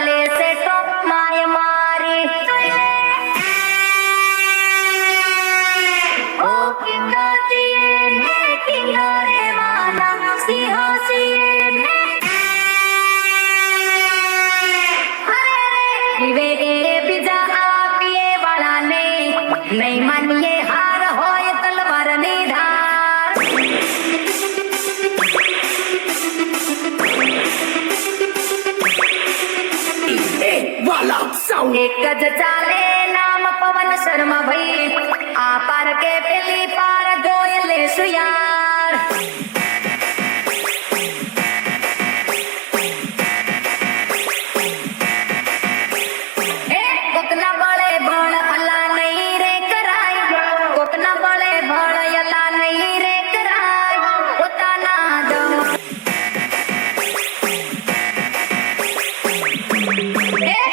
ચાલે છે ટોપ માય મારી ઓ કિંગાતીએ ને કિનારે વાલા સિંહાસીએ ને વે એ બીજા આપીએ વાળા ને નહીં માનીએ હાર હોય તલવાર ની ધાર એક જ ચાલે નામ પવન શર્મા ભાઈ આ પાર કે પેલી પાર જોઈ લેશું યાર કોકના બળે ભણ અલા નહીં રે કરાય કોકના બળે ભણ અલા નહીં રે કરાય પોતાના દમ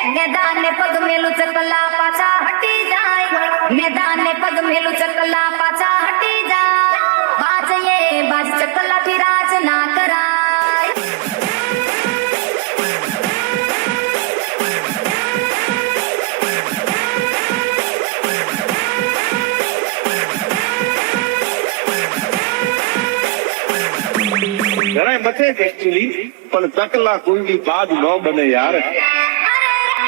મેદાન ને પગ મેલું ચકલા પાછા હટી જાય મેદાન ને પગ મેલું ચકલા પાછા હટી જાય બાજે બાજ ચકલા થી રાજ ના કરાય જરાય મથે એકચ્યુઅલી પણ ચકલા કુંડી બાદ ન બને યાર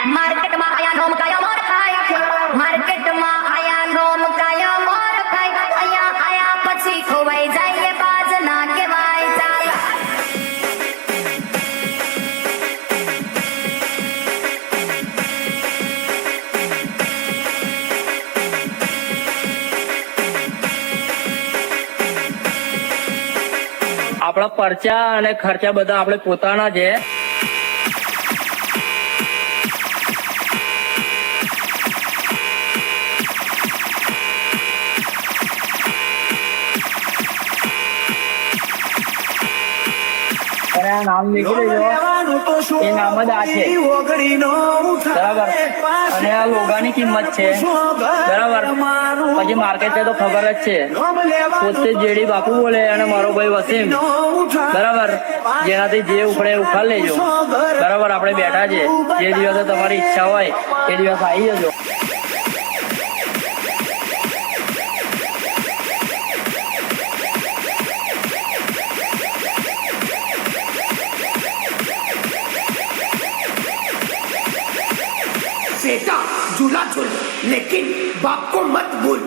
માર્કેટમાં આયા નોમ કાયા મોર ખાય માર્કેટમાં આયા નોમ કાયા મોર ખાય આયા આયા પછી ખોવાઈ જાય બાજ ના કહેવાય ચાલ આપણા પરચા અને ખર્ચા બધા આપણે પોતાના છે અને આ નામ લીખી લેજો એ નામ જ આ છે બરાબર અને આ લોગાની કિંમત છે બરાબર પછી માર્કેટ છે તો ખબર જ છે પોતે જેડી બાપુ બોલે અને મારો ભાઈ વસીમ બરાબર જેનાથી જે ઉપડે ઉખાડ લેજો બરાબર આપણે બેઠા છે જે દિવસે તમારી ઈચ્છા હોય એ દિવસ આવી જજો बेटा झूला झूल लेकिन बाप को मत भूल